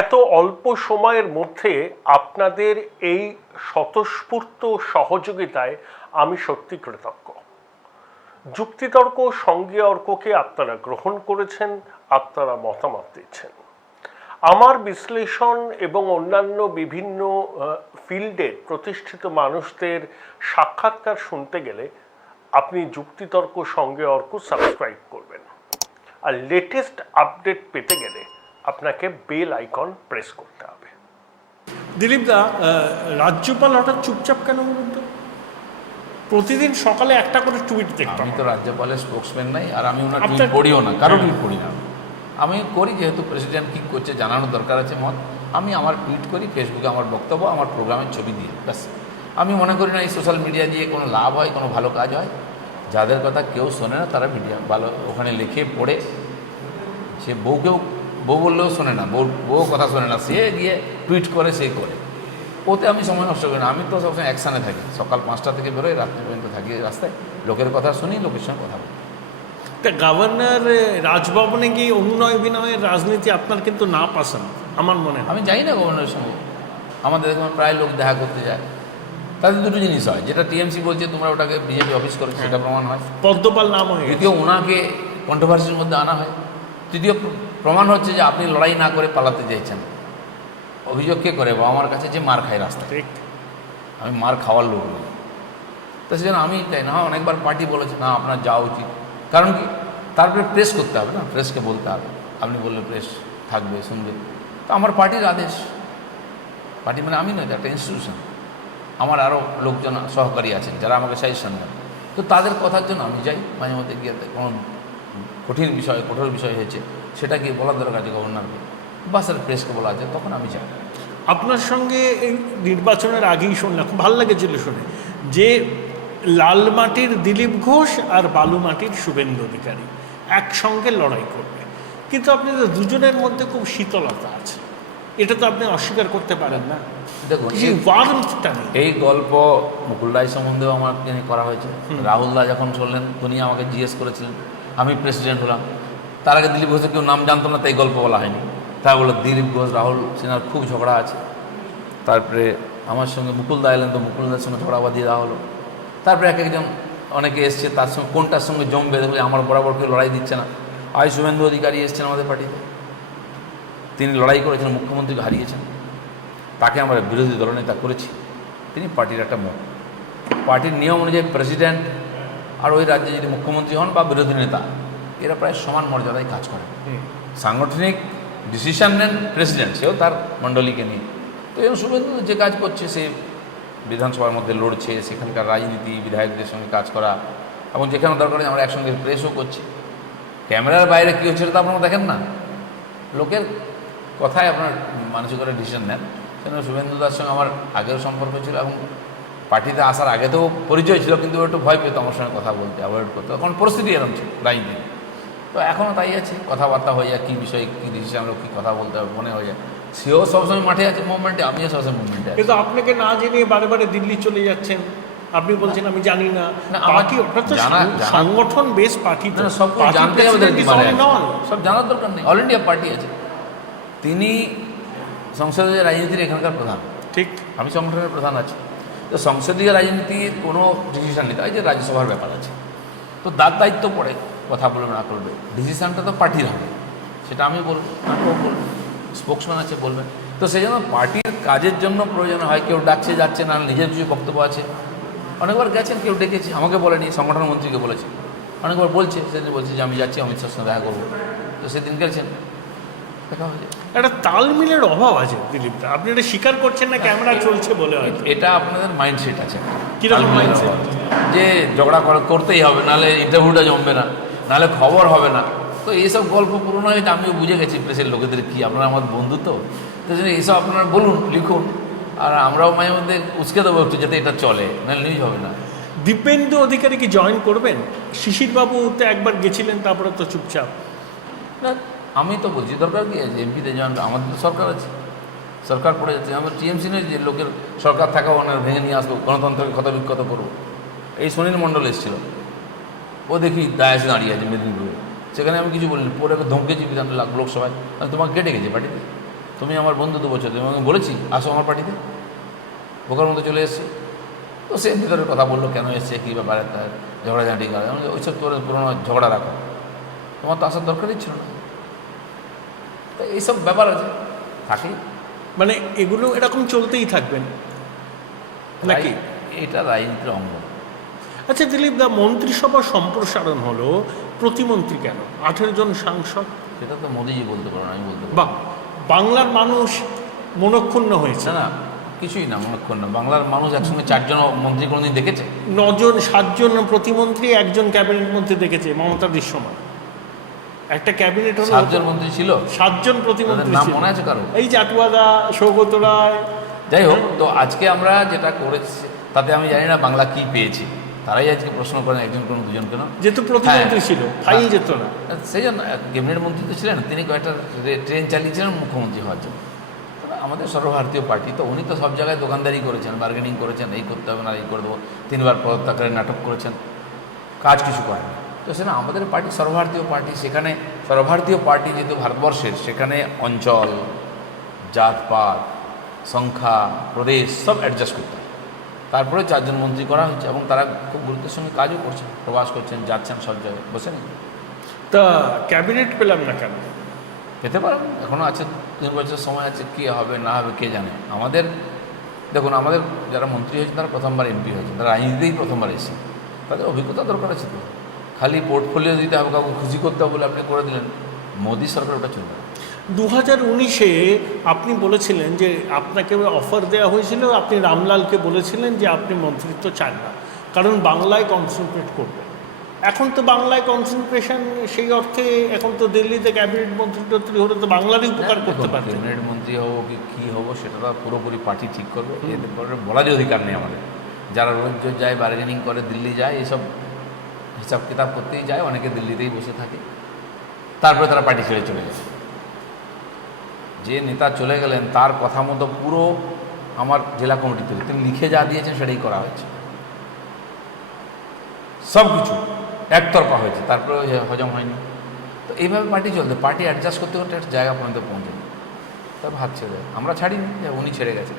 এত অল্প সময়ের মধ্যে আপনাদের এই স্বতঃস্ফূর্ত সহযোগিতায় আমি সত্যি কৃতজ্ঞ। যুক্তিতর্ক সঙ্গে অর্ককে আপনারা গ্রহণ করেছেন, আপনারা মতামত দিচ্ছেন। আমার বিশ্লেষণ এবং অন্যান্য বিভিন্ন ফিল্ডের প্রতিষ্ঠিত মানুষদের সাক্ষাৎকার শুনতে গেলে আপনি যুক্তিতর্ক সঙ্গে অর্ক সাবস্ক্রাইব করবেন, আর লেটেস্ট আপডেট পেতে গেলে আপনাকে বেল আইকন প্রেস করতে হবে। দিলীপ দা, রাজ্যপাল হঠাৎ চুপচাপ কেন বলুন তো? প্রতিদিন সকালে একটা করে টুইট দেখতাম। আমি তো রাজ্যপালের স্পোক্সম্যান নাই, আর আমি ওনার টুইট পড়িও না, কারো টুইট পড়ি না। আমি করি যেহেতু প্রেসিডেন্ট কী করছে জানানো দরকার আছে মত, আমি আমার টুইট করি, ফেসবুকে আমার বক্তব্য, আমার প্রোগ্রামের ছবি দিয়ে, ব্যাস। আমি মনে করি না এই সোশ্যাল মিডিয়া দিয়ে কোনো লাভ হয়, কোনো ভালো কাজ হয়। যাদের কথা কেউ শোনে না তারা মিডিয়া ভালো ওখানে লিখে পড়ে, সে বউ বললেও শোনে না, বউ কথা শোনে না, সে গিয়ে টুইট করে, সে করে, ওতে আমি সময় নষ্ট করি না। আমি তো সবসময় অ্যাকশানে থাকি, সকাল 5টা থেকে বেরোই, রাত্রি পর্যন্ত থাকি রাস্তায়, লোকের কথা শুনি, লোকের সঙ্গে কথা বলি। তা গভর্নর রাজভবনে গিয়ে অনুনয় বিনয়ের রাজনীতি আপনার কিন্তু না পছন্দ আমার মনে হয়। আমি যাই না গভর্নরের সঙ্গে, আমাদের এখানে প্রায় লোক দেখা করতে যায়। তাদের দুটো জিনিস হয়, যেটা টিএমসি বলছে তোমরা ওটাকে বিজেপি অফিস করো, সেটা প্রমাণ হয়। পদ্মপাল নাম হয়ে দ্বিতীয়, ওনাকে কন্ট্রোভার্সির মধ্যে আনা হয়। তৃতীয়, প্রমাণ হচ্ছে যে আপনি লড়াই না করে পালাতে চাইছেন। অভিযোগ কে করে? আমার কাছে যে মার খায় রাস্তায়, ঠিক। আমি মার খাওয়ার লোক নই। তো সেজন্য আমি চাই না। অনেকবার পার্টি বলেছে না আপনার যাওয়া উচিত, কারণ কি তারপরে প্রেস করতে হবে না, প্রেসকে বলতে হবে। আপনি বললে প্রেস থাকবে, শুনবে। তো আমার পার্টির আদেশ, পার্টি মানে আমি নয়, একটা ইনস্টিটিউশন। আমার আরও লোকজন সহকারী আছেন যারা আমাকে সাজেশন দেন, তো তাদের কথার জন্য আমি যাই। মাঝে মধ্যে গিয়ে কোনো কঠিন বিষয়, কঠোর বিষয় হয়েছে, সেটা গিয়ে বলার দরকার আছে গভর্নরকে, বা স্যার প্রেসকে বলা আছে, তখন আমি যাই। আপনার সঙ্গে এই নির্বাচনের আগেই শুনলাম, খুব ভালো লেগেছিল শুনে, যে লালমাটির দিলীপ ঘোষ আর বালুমাটির শুভেন্দু অধিকারী একসঙ্গে লড়াই করবে, কিন্তু আপনাদের দুজনের মধ্যে খুব শীতলতা আছে, এটা তো আপনি অস্বীকার করতে পারেন না। দেখুন, এই গল্প মুকুল রায় সম্বন্ধেও আমার করা হয়েছে। রাহুলদা যখন চললেন, উনি আমাকে জিজ্ঞেস করেছিলেন, আমি প্রেসিডেন্ট হলাম, তার আগে দিলীপ ঘোষের কেউ নাম জানতো না, তাই গল্প বলা হয়নি। তাই বলো দিলীপ ঘোষ রাহুল সিনহার খুব ঝগড়া আছে। তারপরে আমার সঙ্গে মুকুলদা এলেন, তো মুকুলদার সঙ্গে ঝগড়া বাঁধিয়ে দেওয়া হলো। তারপরে এক একজন অনেকে এসছে, তার সঙ্গে কোনটার সঙ্গে জমবে দেখলে আমার বরাবর কেউ লড়াই দিচ্ছে না। আই শুভেন্দু অধিকারী এসছেন আমাদের পার্টিতে, তিনি লড়াই করেছেন, মুখ্যমন্ত্রীকে হারিয়েছেন, তাকে আমরা বিরোধী দলনেতা করেছি। তিনি পার্টির একটা মুখ। পার্টির নিয়ম অনুযায়ী প্রেসিডেন্ট আর ওই রাজ্যে যদি মুখ্যমন্ত্রী হন বা বিরোধী নেতা, এরা প্রায় সমান মর্যাদায় কাজ করে। সাংগঠনিক ডিসিশন নেন প্রেসিডেন্ট, সেও তার মণ্ডলীকে নিয়ে। তো এবং শুভেন্দু যে কাজ করছে, সে বিধানসভার মধ্যে লড়ছে, সেখানকার রাজনীতি, বিধায়কদের সঙ্গে কাজ করা, এবং যেখানে দরকার আমরা একসঙ্গে প্রেসও করছি। ক্যামেরার বাইরে কী হচ্ছে সেটা আপনারা দেখেন না, লোকের কথায় আপনার মানসিকতা ডিসিশন নেন। সেজন্য শুভেন্দুদার সঙ্গে আমার আগেও সম্পর্ক ছিল, এবং পার্টিতে আসার আগে তো পরিচয় ছিল, কিন্তু একটু ভয় পেত আমার সঙ্গে কথা বলতে, অ্যাভয়েড করতে, কারণ পরিস্থিতি এরকম ছিল রাজনীতি। তো এখনও তাই আছে, কথাবার্তা হয়ে যায়, কী বিষয়ে কী ডিসিশন আমরা কী কথা বলতে হবে মনে হয়ে যায়। সেও সবসময় মাঠে আছে মুভমেন্টে, আমিও সবসময় মুভমেন্টে আছি। কিন্তু আপনাকে না জেনে বারে বারে দিল্লি চলে যাচ্ছেন, আপনি বলছেন আমি জানি না। পার্টি সংগঠন বেশ পার্টি, সব জানতে হবে, সব জানার দরকার নেই। অল ইন্ডিয়া পার্টি আছে, তিনি সংসদীয় রাজনীতির এখানকার প্রধান, ঠিক। আমি সংগঠনের প্রধান আছি। তো সংসদীয় রাজনীতির কোনো ডিসিশন নিতে হয়, যে রাজ্যসভার ব্যাপার আছে, তো তার দায়িত্ব পড়ে কথা বলবে না করবে, ডিসিশনটা তো পার্টির হবে, সেটা আমি বলবো, নাও বলবো, স্পোক্সম্যান আছে বলবেন। তো সেই জন্য পার্টির কাজের জন্য প্রয়োজন হয়, কেউ ডাকছে যাচ্ছে না, নিজের কিছু বক্তব্য আছে। অনেকবার গেছেন, কেউ ডেকেছে, আমাকে বলেনি, সংগঠন মন্ত্রীকে বলেছে, অনেকবার বলছে, সেদিন বলছে যে আমি যাচ্ছি অমিত শাহর সঙ্গে দেখা করবো, তো সেদিন গেছেন, দেখা হয়েছে। একটা তালমিলের অভাব আছে দিলীপ দা, আপনি এটা স্বীকার করছেন না? ক্যামেরা চলছে বলে হয়তো এটা আপনাদের মাইন্ডসেট আছে, কীরকম মাইন্ডসেট? যে ঝগড়া করতেই হবে, নাহলে ইন্টারভিউটা জমবে না, নাহলে খবর হবে না। তো এইসব গল্প পুরনো হয়েছে, আমিও বুঝে গেছি প্রেসের লোকেদের কী, আপনারা আমার বন্ধু, তো এইসব আপনারা বলুন, লিখুন, আর আমরাও মাঝে মধ্যে উস্কে দেবো একটু, যাতে এটা চলে, নাহলে নিউজ হবে না। দীপেন্দু অধিকারী কি জয়েন করবেন? শিশিরবাবুতে একবার গেছিলেন, তারপরে তো চুপচাপ। না, আমি তো বলছি দরকার কি আছে এমপিতে জয়েন, আমাদের তো সরকার আছে, সরকার পড়ে যাচ্ছে। আমরা টিএমসি নয় যে লোকের সরকার থাকাও অনেক ভেঙে নিয়ে আসবো, গণতন্ত্রকে ক্ষতবিক্ষত করবো। এই সুনীল মণ্ডল এসেছিল, ও দেখি দায়াসে দাঁড়িয়ে আছে মেদিনীপুরে, সেখানে আমি কিছু বলিনি, পরে ধমকেছি বিধান লোকসভায়, তোমাকে কেটে গেছে পার্টিতে, তুমি আমার বন্ধু 2 বছর, তুমি আমাকে বলেছি আসো আমার পার্টিতে, বোকার মতো চলে এসেছি। তো সে ভিতরে কথা বললো কেন এসছে, কী ব্যাপারে, তার ঝগড়াঝাঁটি করে, ওইসব তোর পুরোনো ঝগড়া রাখো, তোমার তো আসার দরকারই ছিল না। তো এইসব ব্যাপার আছে থাকেই, মানে এগুলো এরকম চলতেই থাকবেন নাকি? এটা রাজনীতির অঙ্গ। আচ্ছা দিলীপ দা, মন্ত্রিসভা সম্প্রসারণ হলো, প্রতিমন্ত্রী কেন, 18 জন সাংসদ? সেটা তো মোদিজি বলতে পারো না, আমি বলতে পারবো। বাহ, বাংলার মানুষ মনক্ষুণ্ণ হয়েছে। না না, কিছুই না মনক্ষণ না। বাংলার মানুষ একসঙ্গে 4 জন মন্ত্রী কোনোদিন দেখেছে? 9 জন 7 জন প্রতিমন্ত্রী, 1 জন ক্যাবিনেট মন্ত্রী দেখেছে মমতাদির সময়। একটা ক্যাবিনেট হলো 7 জন মন্ত্রী ছিল, 7 জন প্রতিমন্ত্রী নাম ছিল। মনে আছে কারো? এই জাটুয়াদা, সৌগত রায়। যাই হোক, তো আজকে আমরা যেটা করেছি তাতে আমি জানি না বাংলা কি পেয়েছি। তারাই আজকে প্রশ্ন করেন একজন কোনো দুজন কেন, যেহেতু প্রতিমন্ত্রী ছিল, ফাইল যেত না। সেই জন্য ক্যাবিনেট মন্ত্রী তো ছিলেন, তিনি কয়েকটা ট্রেন চালিয়েছিলেন মুখ্যমন্ত্রী হওয়ার জন্য। তবে আমাদের সর্বভারতীয় পার্টি তো, উনি তো সব জায়গায় দোকানদারি করেছেন, বার্গেনিং করেছেন, এই করতে হবে না, এই করে দেবো, 3 বার পদত্যাগের নাটক করেছেন, কাজ কিছু করেন। তো সেটা আমাদের পার্টি সর্বভারতীয় পার্টি, সেখানে সর্বভারতীয় পার্টি যেহেতু ভারতবর্ষের, সেখানে অঞ্চল, জাতপাত, সংখ্যা, প্রদেশ সব অ্যাডজাস্ট করতে হয়। তারপরে 4 জন মন্ত্রী করা হয়েছে এবং তারা খুব গুরুত্বের সঙ্গে কাজও করছেন, প্রবাস করছেন, যাচ্ছেন সব জায়গায়, বসে নেই। তা ক্যাবিনেট পেলাম না কেন? পেতে পারেন, এখনও আছে, 3 বছর সময় আছে, কী হবে না হবে কে জানে। আমাদের দেখুন, আমাদের যারা মন্ত্রী হয়েছে তারা প্রথমবার এমপি হয়েছে, তারা রাজনীতিতেই প্রথমবার এসে, তাদের অভিজ্ঞতা দরকার আছে। তো খালি পোর্টফোলিও দিতে হবে, কাউকে খুশি করতে হবে বলে আপনি করে দিলেন, মোদী সরকার ওটা চলবে। 2019-এ আপনি বলেছিলেন যে আপনাকে অফার দেওয়া হয়েছিল, আপনি রামলালকে বলেছিলেন যে আপনি মন্ত্রিত্ব চান না, কারণ বাংলায় কনসেন্ট্রেট করবেন। এখন তো বাংলায় কনসেন্ট্রেশন, সেই অর্থে এখন তো দিল্লিতে ক্যাবিনেট মন্ত্রী হলে তো বাংলারই উপকার করতে পারবে। ক্যাবিনেট মন্ত্রী হবো কি কী হবো সেটা তো পুরোপুরি পার্টি ঠিক করবে, এদের বলারই অধিকার নেই আমাদের। যারা রোজ রোজ যায়, বার্গেনিং করে, দিল্লি যায়, এইসব হিসাব কিতাব করতেই যায়, অনেকে দিল্লিতেই বসে থাকে, তারপরে তারা পার্টি ছেড়ে চলে যায়। যে নেতা চলে গেলেন তার কথা মতো পুরো আমার জেলা কমিটি তৈরি, তিনি লিখে যা দিয়েছেন সেটাই করা হয়েছে, সব কিছু একতরফা হয়েছে, তারপরে হজম হয়নি। তো এইভাবে পার্টি চলতে, পার্টি অ্যাডজাস্ট করতে করতে একটা জায়গা পর্যন্ত পৌঁছে, তবে হাত ছেড়ে দেয়। আমরা ছাড়িনি, যে উনি ছেড়ে গেছে।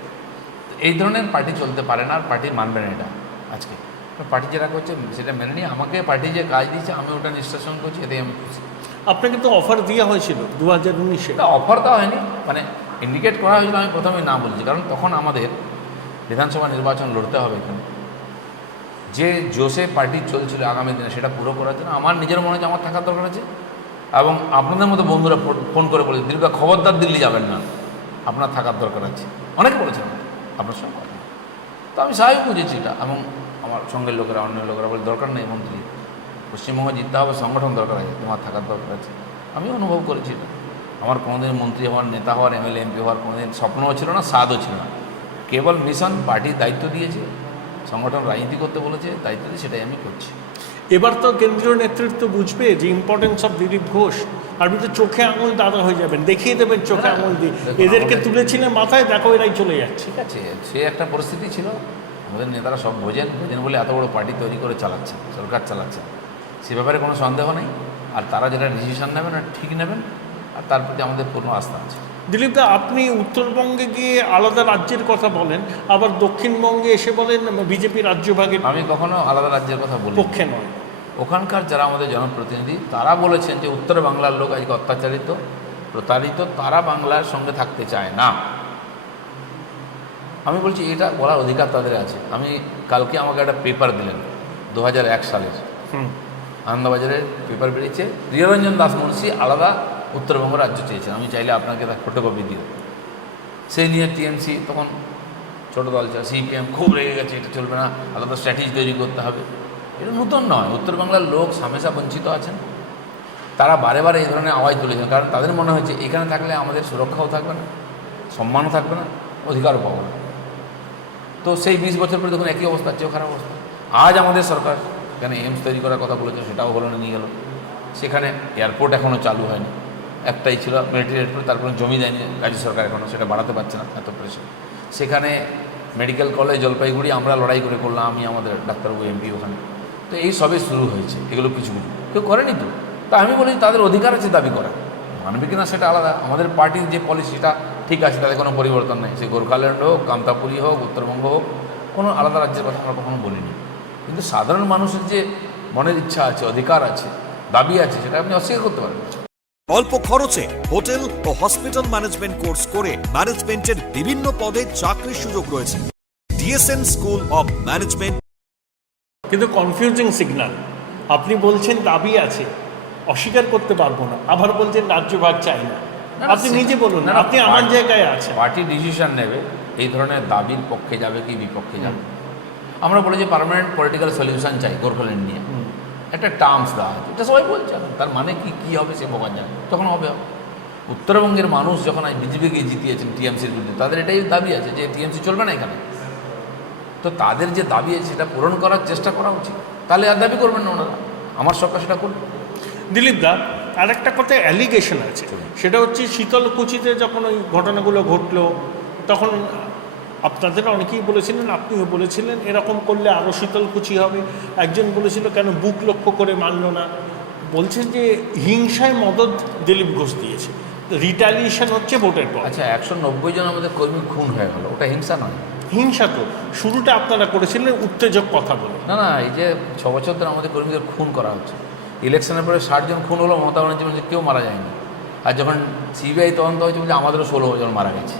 এই ধরনের পার্টি চলতে পারে না, আর পার্টি মানবে না এটা। আজকে পার্টি যেটা করছে সেটা মেনে নিয়ে আমাকে পার্টি যে কাজ দিচ্ছে আমি ওটা নিষ্কাশন করছি, এতেই আমি খুশি। আপনাকে তো অফার দেওয়া হয়েছিল 2019-এ। এটা অফার দেওয়া হয়নি, মানে ইন্ডিকেট করা হয়েছিল, আমি প্রথমে না বলছি, কারণ তখন আমাদের বিধানসভা নির্বাচন লড়তে হবে এখানে। যে জোশে পার্টি চলছিল আগামী দিনে সেটা পুরো করার জন্য আমার নিজের মনে হচ্ছে আমার থাকার দরকার আছে, এবং আপনাদের মতো বন্ধুরা ফোন করে বলেছে, দিলীপদা খবরদার দিল্লি যাবেন না, আপনার থাকার দরকার আছে, অনেকে বলেছেন আপনার সঙ্গে কথা। তো আমি স্বাভাবিক বুঝেছি এটা, এবং আমার সঙ্গের লোকেরা, অন্য লোকেরা বলে দরকার নেই মন্ত্রী, পশ্চিমবঙ্গে জিততে হবে, সংগঠন দরকার আছে, তোমার থাকার দরকার আছে। আমি অনুভব করেছি এটা। আমার কোনোদিন মন্ত্রী হওয়ার, নেতা হওয়ার, এমএলএ এমপি হওয়ার কোনোদিন স্বপ্নও ছিল না, স্বাদও ছিল না। কেবল মিশন, পার্টির দায়িত্ব দিয়েছে, সংগঠন রাজনীতি করতে বলেছে, দায়িত্ব দিয়ে সেটাই আমি করছি। এবার তো কেন্দ্রীয় নেতৃত্ব বুঝবে যে ইম্পর্টেন্স অফ দিলীপ ঘোষ, আর তো চোখে আঙুল দাদা হয়ে যাবেন, দেখিয়ে দেবেন চোখে আঙুল দিয়ে, এদেরকে তুলেছিলেন মাথায়, দেখো এরাই চলে যাচ্ছে। ঠিক আছে, সে একটা পরিস্থিতি ছিল, আমাদের নেতারা সব বোঝেন বলে এত বড় পার্টি তৈরি করে চালাচ্ছেন, সরকার চালাচ্ছেন, সে ব্যাপারে কোনো সন্দেহ নেই। আর তারা যেটা ডিসিশন নেবেন আর ঠিক নেবেন, আর তার প্রতি আমাদের পূর্ণ আস্থা আছে। দিলীপদা, আপনি উত্তরবঙ্গে গিয়ে আলাদা রাজ্যের কথা বলেন, আবার দক্ষিণবঙ্গে এসে বলেন বিজেপি রাজ্যভাগের আমি কখনো আলাদা রাজ্যের কথা বলি পক্ষে নয়। ওখানকার যারা আমাদের জনপ্রতিনিধি তারা বলেছেন যে উত্তর বাংলার লোক আজকে অত্যাচারিত, প্রতারিত, তারা বাংলার সঙ্গে থাকতে চায় না। আমি বলছি এটা বলার অধিকার তাদের আছে। আমি কালকে আমাকে একটা পেপার দিলেন 2001 সালের, আনন্দবাজারের পেপার বেরিয়েছে, প্রিয়রঞ্জন দাস মুন্সি আলাদা উত্তরবঙ্গ রাজ্য চেয়েছেন। আমি চাইলে আপনাকে তার ফটোকপি দিই। সেই নিয়ে টিএমসি তখন ছোটো দল ছিল, সিপিএম খুব রেগে গেছে, এটা চলবে না, আলাদা স্ট্র্যাটেজি তৈরি করতে হবে। এটা নতুন নয়, উত্তরবাংলার লোক হামেশা বঞ্চিত আছেন, তারা বারে বারে এই ধরনের আওয়াজ তুলেছেন, কারণ তাদের মনে হয়েছে এখানে থাকলে আমাদের সুরক্ষাও থাকবে না, সম্মানও থাকবে না, অধিকারও পাবো না। তো সেই 20 বছর পরে দেখুন একই অবস্থা, চেয়েও খারাপ অবস্থা। আজ আমাদের সরকার এখানে এইমস তৈরি করার কথা বলেছে, সেটাও হলো না, নিয়ে গেল। সেখানে এয়ারপোর্ট এখনও চালু হয়নি, একটাই ছিল মিলিটারি এয়ারপোর্ট, তারপরে জমি দেয়নি রাজ্য সরকার, এখনও সেটা বাড়াতে পারছে না, এত প্রেশার। সেখানে মেডিকেল কলেজ জলপাইগুড়ি আমরা লড়াই করে করলাম, আমি আমাদের ডাক্তারবাবু এমপি ওখানে। তো এই সবে শুরু হয়েছে, এগুলো কিছু কিছু কেউ করেনি তো। তা আমি বলি তাদের অধিকার আছে দাবি করা, মানবে কিনা সেটা আলাদা। আমাদের পার্টির যে পলিসি সেটা ঠিক আছে, তাদের কোনো পরিবর্তন নেই, সে গোর্খাল্যান্ড হোক, কামতাপুরি হোক, উত্তরবঙ্গ হোক, কোনো আলাদা রাজ্যের কথা আমরা কখনো বলিনি। কিন্তু সাধারণ মানুষের যে মনের ইচ্ছা আছে, অধিকার আছে, দাবি আছে, সেটা আপনি অস্বীকার করতে পারেন না। অল্প খরচে হোটেল ও হসপিটাল ম্যানেজমেন্ট কোর্স করে ম্যানেজমেন্টের বিভিন্ন পদে চাকরির সুযোগ রয়েছে। DSN school of management. কিন্তু কনফিউজিং সিগন্যাল। আপনি বলছেন দাবি আছে, অস্বীকার করতে পারবো না, আবার বলছেন রাজ্যভাগ চাই না। আপনি নিজে বলুন না, আপনি আমার জায়গায় আছেন। পার্টি ডিসিশন নেবে এই ধরনের দাবির পক্ষে যাবে কি বিপক্ষে যাবে। আমরা বলি যে পার্মানেন্ট পলিটিক্যাল সলিউশন চাই গোর্খাল্যান্ড নিয়ে, একটা টার্মস দেওয়া হয়, এটা সবাই বলছে, তার মানে কি হবে সে ভগবান জানে, তখন হবে। উত্তরবঙ্গের মানুষ যখন বিজেপিকে জিতিয়েছেন টিএমসির বিরুদ্ধে, তাদের এটাই দাবি আছে যে টিএমসি চলবে না এখানে। তো তাদের যে দাবি আছে সেটা পূরণ করার চেষ্টা করা উচিত, তাহলে আর দাবি করবেন না ওনারা, আমার সরকার সেটা করবে। দিলীপ দা, আর একটা কথা অ্যালিগেশন আছে, সেটা হচ্ছে শীতলকুচিতে যখন ওই ঘটনাগুলো ঘটলো তখন আপনাদের অনেকেই বলেছিলেন, আপনিও বলেছিলেন এরকম করলে আরও শীতলকুচি হবে। একজন বলেছিল কেন বুক লক্ষ্য করে মানল না, বলছেন যে হিংসায় মদত দিলীপ ঘোষ দিয়েছে, রিটালিয়েশন হচ্ছে ভোটের পর। আচ্ছা, 190 জন আমাদের কর্মী খুন হয়ে গেল, ওটা হিংসা নয়? হিংসা তো শুরুটা আপনারা করেছিলেন উত্তেজক কথা বলে। না, এই যে 6 বছর ধরে আমাদের কর্মীদের খুন করা হচ্ছে, ইলেকশনের পরে 60 জন খুন হলো, মমতা ব্যানার্জি বলছে কেউ মারা যায়নি। আর যখন সিবিআই তদন্ত হয়েছে বলছে আমাদেরও 16 জন মারা গেছে।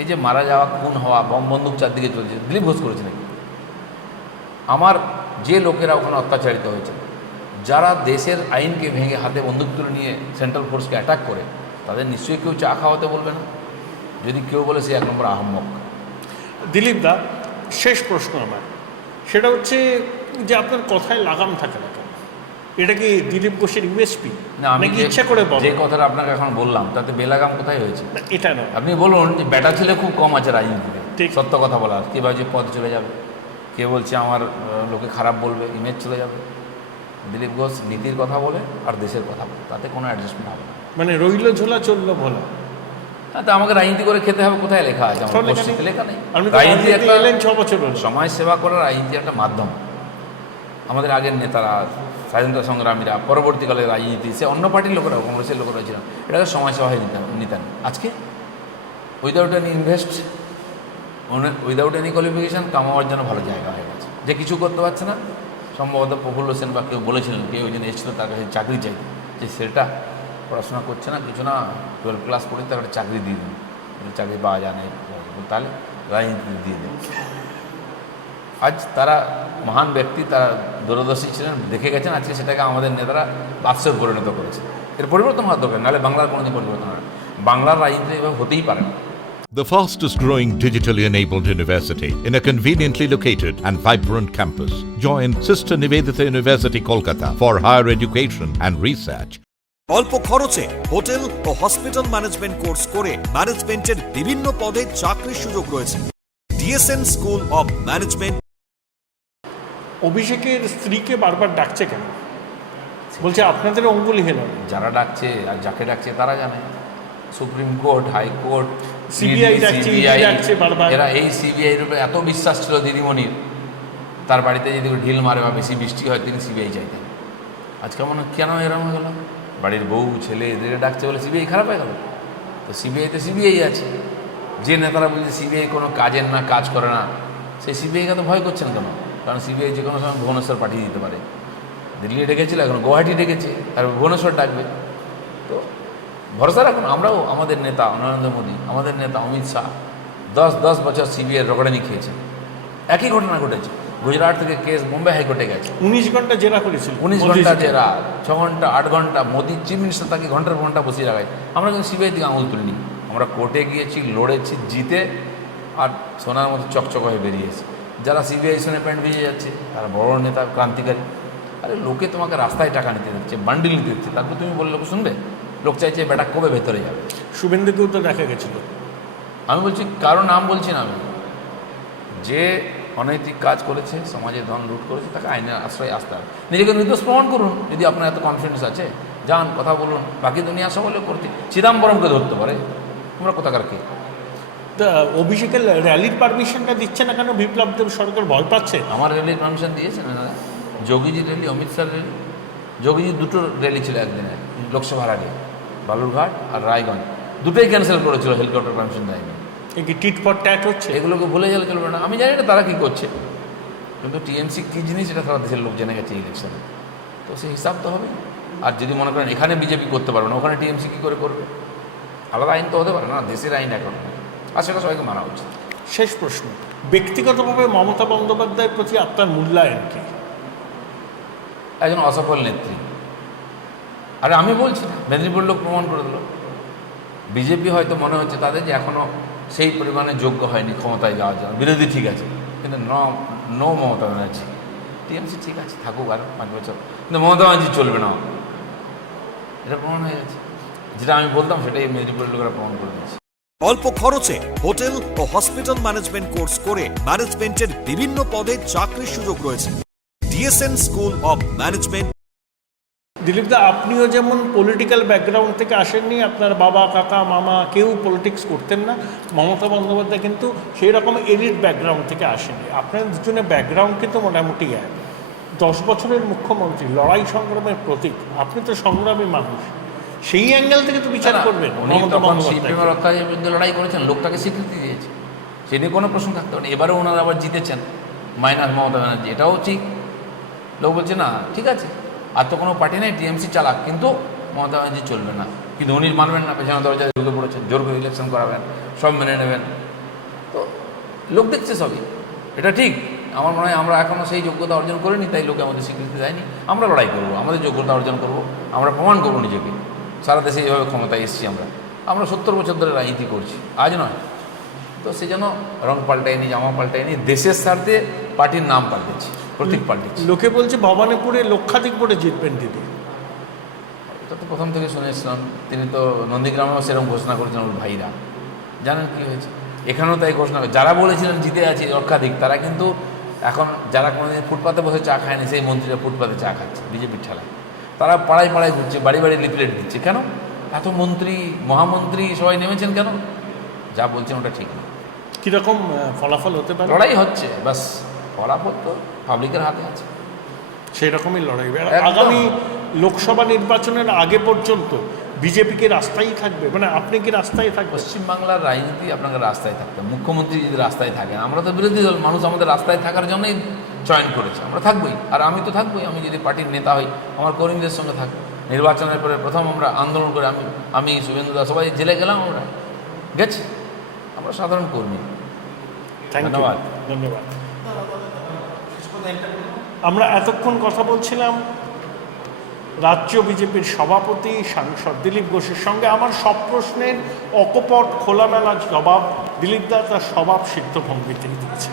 এই যে মারা যাওয়া, খুন হওয়া, বম বন্দুক চারদিকে চলছে, দিলীপ ঘোষ করেছে নাকি? আমার যে লোকেরা ওখানে অত্যাচারিত হয়েছে, যারা দেশের আইনকে ভেঙে হাতে বন্দুক তুলে নিয়ে সেন্ট্রাল ফোর্সকে অ্যাটাক করে, তাদের নিশ্চয়ই কেউ চা খাওয়াতে বলবে না। যদি কেউ বলে সে 1 নম্বর আহম্মক। দিলীপ দা, শেষ প্রশ্ন আমার, সেটা হচ্ছে যে আপনার কথায় লাগাম থাকে না কেন? এটা কি দিলীপ ঘোষের ইউএসপি? না, আমি ইচ্ছা করে যে কথাটা আপনাকে এখন বললাম তাতে বেলাগাম কোথায় হয়েছে? এটা নয়। আপনি বলুন যে বেটা ছেলে খুব কম আছে রাজনীতিতে, ঠিক। সত্য কথা বলার। কে ভাবছে পদ চলে যাবে, কে বলছে আমার লোকে খারাপ বলবে, ইমেজ চলে যাবে। দিলীপ ঘোষ নীতির কথা বলে আর দেশের কথা বলে, তাতে কোনো অ্যাডজাস্টমেন্ট হবে না। মানে রইল ঝোলা চললো ভোলা। হ্যাঁ, তো আমাকে রাজনীতি করে খেতে হবে, কোথায় লেখা আছে? আমার গোষ্ঠীতে লেখা নেই। রাজনীতি একটা 6 বছর হলো। সমাজ সেবা করার রাজনীতি একটা মাধ্যম। আমাদের আগের নেতারা, স্বাধীনতা সংগ্রামীরা, পরবর্তীকালে রাজনীতি, সে অন্য পার্টির লোকেরা, কংগ্রেসের লোকেরা ছিলেন, এটাকে সমাজসেবায় নিতেন। আজকে without any invest, without any qualification কামাবার জন্য ভালো জায়গা হয়ে গেছে। যে কিছু করতে পারছে না, সম্ভবত প্রফুল্ল সেন বা কেউ বলেছিলেন, কেউ ওই জন্য এসেছিল তার কাছে চাকরি চাই, যে সেটা পড়াশোনা করছে না, কিছু না, 12 ক্লাস পড়ে তার একটা চাকরি দিয়ে দিন, চাকরি পাওয়া যায় না, তাহলে রাজনীতি দিয়ে দেন। আজ তারা মহান ব্যক্তি, তারা দূরদর্শী ছিলেন, দেখে গেছেন, আজকে সেটাকে আমাদের নেতারা বাস্তবে পরিণত করেছে। এর পরিবর্তন হওয়ার দরকার, নাহলে বাংলার কোনোদিন পরিবর্তন হয় না। বাংলার রাজনীতি এভাবে হতেই পারে না। The fastest growing digitally enabled university in a conveniently located and vibrant campus. Join Sister Nivedita University, Kolkata for higher education and research. অল্প খরচে হোটেল ও হসপিটাল ম্যানেজমেন্ট কোর্স করে ম্যানেজমেন্টের বিভিন্ন পদে চাকরির সুযোগ রয়েছে। DSN school of management. অভিষেকের স্ত্রীকে বারবার ডাকছে কেন? বলছে আপনাদের অঙ্গুলি হেলান। যারা ডাকছে আর যাকে ডাকছে তারা জানে। সুপ্রিম কোর্ট, হাইকোর্ট, সিবিআই ডাকছে বারবার। এরা এই সিবিআইয়ের উপরে এত বিশ্বাস ছিল দিদিমণির, তার বাড়িতে যদি ঢিল মারে বা বেশি বৃষ্টি হয় তিনি সিবিআই চাইতেন। আজকে মনে কেন এরকম হয়ে গেল? বাড়ির বউ ছেলে এদের ডাকছে বলে সিবিআই খারাপ হয়ে গেল? তো সিবিআইতে সিবিআই আছে। যে নেতারা বলছে সিবিআই কোনো কাজের না, কাজ করে না, সেই সিবিআইকে তো ভয় করছেন কেন? কারণ সিবিআই যে কোনো সময় ভুবনেশ্বর পাঠিয়ে দিতে পারে। দিল্লি ডেকেছিল, এখন গুয়াহাটি ডেকেছে, তারপর ভুবনেশ্বর ডাকবে। তো ভরসা রাখুন। আমরাও, আমাদের নেতা নরেন্দ্র মোদী, আমাদের নেতা অমিত শাহ 10 বছর সিবিআই রগড়ানি খেয়েছেন। একই ঘটনা ঘটেছে। গুজরাট থেকে কেস বোম্বে হাইকোর্টে গেছে, 19 ঘন্টা জেরা করেছিল। 19 ঘন্টা জেরা, 6 ঘন্টা 8 ঘন্টা। মোদী চিফ মিনিস্টার তাকে ঘন্টার ঘন্টা বসিয়ে রাখায়। আমরা কিন্তু সিবিআই দিকে আঙুল তুলিনি, আমরা কোর্টে গিয়েছি, লড়েছি, জিতে আর সোনার মতো চকচক হয়ে বেরিয়েছি। যারা সিবিআই শুনে প্যান্ট ভিজে যাচ্ছে তারা বড় নেতা, ক্রান্তিকারী। আরে লোকে তোমাকে রাস্তায় টাকা নিতে দিচ্ছে, বান্ডিল নিতে দিচ্ছে, তারপর তুমি বললে লোক শুনবে? লোক চাইছে বেটা কবে ভেতরে যাবে। শুভেন্দুকেও তো দেখা গেছিল। আমি বলছি, কারো নাম বলছি না আমি, যে অনৈতিক কাজ করেছে, সমাজে ধন লুট করেছে, তাকে আইনের আশ্রয় আসতে হবে। নিজেকে নির্দোষ প্রমাণ করুন, যদি আপনার এত কনফিডেন্স আছে, যান কথা বলুন। বাকি দুনিয়া সকলে করতে, চিদাম্বরমকে ধরতে পারে, আমরা কোথাকার কে? তা অভিষেকের র্যালির পারমিশনটা দিচ্ছে না কেন? বিপ্লব দেব সরকার ভয় পাচ্ছে। আমার র্যালির পারমিশন দিয়েছেন না? যোগীজির র্যালি, অমিত শাহ র্যালি, যোগীজির 2টো র্যালি ছিল একদিনে লোকসভার আগে, বালুরঘাট আর রায়গঞ্জ। দুটোই ক্যান্সেল করেছিল, হেলিকপ্টার পারমিশন দেয়নি। এই কি টিট ফর ট্যাট হচ্ছে? এগুলোকে ভুলে গেলে চলবে না। আমি জানি না তারা কী করছে, কিন্তু টিএমসি কী জিনিস এটা সারা দেশের লোক জেনে গেছে ইলেকশনে, তো সেই হিসাব তো হবে। আর যদি মনে করেন এখানে বিজেপি করতে পারবে না, ওখানে টিএমসি কী করে করবে? আলাদা আইন তো হতে পারে না, দেশের আইন এখন, আর সেটা সবাইকে মানা উচিত। শেষ প্রশ্ন, ব্যক্তিগতভাবে মমতা বন্দ্যোপাধ্যায়ের প্রতি আপনার মূল্যায়ন কি? একজন অসফল নেত্রী। আর আমি বলছি না, মেদিনীপুর লোক প্রমাণ করে দিল। বিজেপি হয়তো মনে হচ্ছে তাদের যে এখনও সেই পরিমাণে যোগ্য হয়নি ক্ষমতায় যাওয়ার জন্য, বিরোধী ঠিক আছে, কিন্তু নো মমতা ব্যানার্জি। টিএমসি ঠিক আছে, থাকুক আর 5 বছর, কিন্তু মমতা ব্যানার্জি চলবে না, এটা প্রমাণ হয়ে গেছে। যেটা আমি বলতাম সেটাই মেদিনীপুরের লোকেরা প্রমাণ করে দিয়েছে। অল্প খরচে হোটেল ও হসপিটাল ম্যানেজমেন্ট কোর্স করে ম্যানেজমেন্টের বিভিন্ন পদে চাকরির সুযোগ রয়েছে। DSN school of management. দিলীপদা, আপনিও যেমন পলিটিক্যাল ব্যাকগ্রাউন্ড থেকে আসেননি, আপনার বাবা কাকা মামা কেউ পলিটিক্স করতেন না, মমতা বন্দ্যোপাধ্যায় কিন্তু সেই রকম এলিট ব্যাকগ্রাউন্ড থেকে আসেনি। আপনার দুজনের ব্যাকগ্রাউন্ড কিন্তু মোটামুটি এক। 10 বছরের মুখ্যমন্ত্রী, লড়াই সংগ্রামের প্রতীক, আপনি তো সংগ্রামী মানুষ, সেই অ্যাঙ্গেল থেকে তো বিচার করবেন। উনি তখন সিপিএমের রক্ষার বিরুদ্ধে লড়াই করেছেন, লোকটাকে স্বীকৃতি দিয়েছে, সে নিয়ে কোনো প্রশ্ন থাকতে পারে। এবারে ওনারা আবার জিতেছেন মাইনাস মমতা ব্যানার্জি, এটাও ঠিক। লোক বলছে না ঠিক আছে, আর তো কোনো পার্টি নেই, টিএমসি চালাক, কিন্তু মমতা ব্যানার্জি চলবে না। কিন্তু উনি মানবেন না, পেছনে দরজায় ঢুকে পড়েছেন, জোর করে ইলেকশন করাবেন, সব মেনে নেবেন। তো লোক দেখছে সবই, এটা ঠিক। আমার মনে হয় আমরা এখনও সেই যোগ্যতা অর্জন করিনি, তাই লোকে আমাদের স্বীকৃতি দেয়নি। আমরা লড়াই করবো, আমাদের যোগ্যতা অর্জন করব, আমরা প্রমাণ করবো নিজেকে। সারা দেশে এইভাবে ক্ষমতায় এসেছি আমরা 70 বছর ধরে রাজনীতি করছি, আজ নয়। তো সেই জন্য রং পাল্টায়নি, জামা পাল্টায়নি, দেশের স্বার্থে পার্টির নাম পাল্টেছি, প্রতীক পাল্টেছি। লোকে বলছে ভবানীপুরে লক্ষাধিক ভোটে জিতবেন দিদি। এটা তো প্রথম থেকে শুনেছিলাম, তিনি তো নন্দীগ্রামেও সেরকম ঘোষণা করেছেন ওর ভাইরা। জানেন কী হয়েছে? এখানেও তাই ঘোষণা করে, যারা বলেছিলেন জিতে আছি লক্ষাধিক, তারা কিন্তু এখন যারা কোনোদিন ফুটপাতে বসে চা খায়নি, সেই মন্ত্রীরা ফুটপাতে চা খাচ্ছে বিজেপির ঠেলায়। তারা পাড়ায় পাড়ায় ঘুরছে, বাড়ি বাড়ি লিফলেট দিচ্ছে। কেন? এত মন্ত্রী মহামন্ত্রী সবাই নেমেছেন কেন? যা বলছেন ওটা ঠিক না। কীরকম ফলাফল হতে পারে? লড়াই হচ্ছে, বাস ফলাফল তো পাবলিকের হাতে আছে। সেই রকমই লড়াই। একদম। আগামী লোকসভা নির্বাচনের আগে পর্যন্ত বিজেপি কি রাস্তায় থাকবে? মানে আপনি কি রাস্তায় থাকবেন? পশ্চিমবাংলার রাজনীতি আপনাকে রাস্তায় থাকতে, মুখ্যমন্ত্রী যদি রাস্তায় থাকেন, আমরা তো বিরোধী দল, মানুষ আমাদের রাস্তায় থাকার জন্যই চয়ন করেছে, আমরা থাকবোই। আর আমি তো থাকবোই, আমি যদি পার্টির নেতা হই, আমার কর্মীদের সঙ্গে থাকবো। নির্বাচনের পরে প্রথম আমরা আন্দোলন করে আমি শুভেন্দু দা সবাই জেলে গেলাম, আমরা গেছি, আমরা সাধারণ কর্মী। ধন্যবাদ। ধন্যবাদ। আমরা এতক্ষণ কথা বলছিলাম রাজ্য বিজেপির সভাপতি সাংসদ দিলীপ ঘোষের সঙ্গে। আমার সব প্রশ্নের অকপট খোলামেলা জবাব দিলীপ দা তার স্বভাব সিদ্ধ ভঙ্গিতেই দিয়েছে।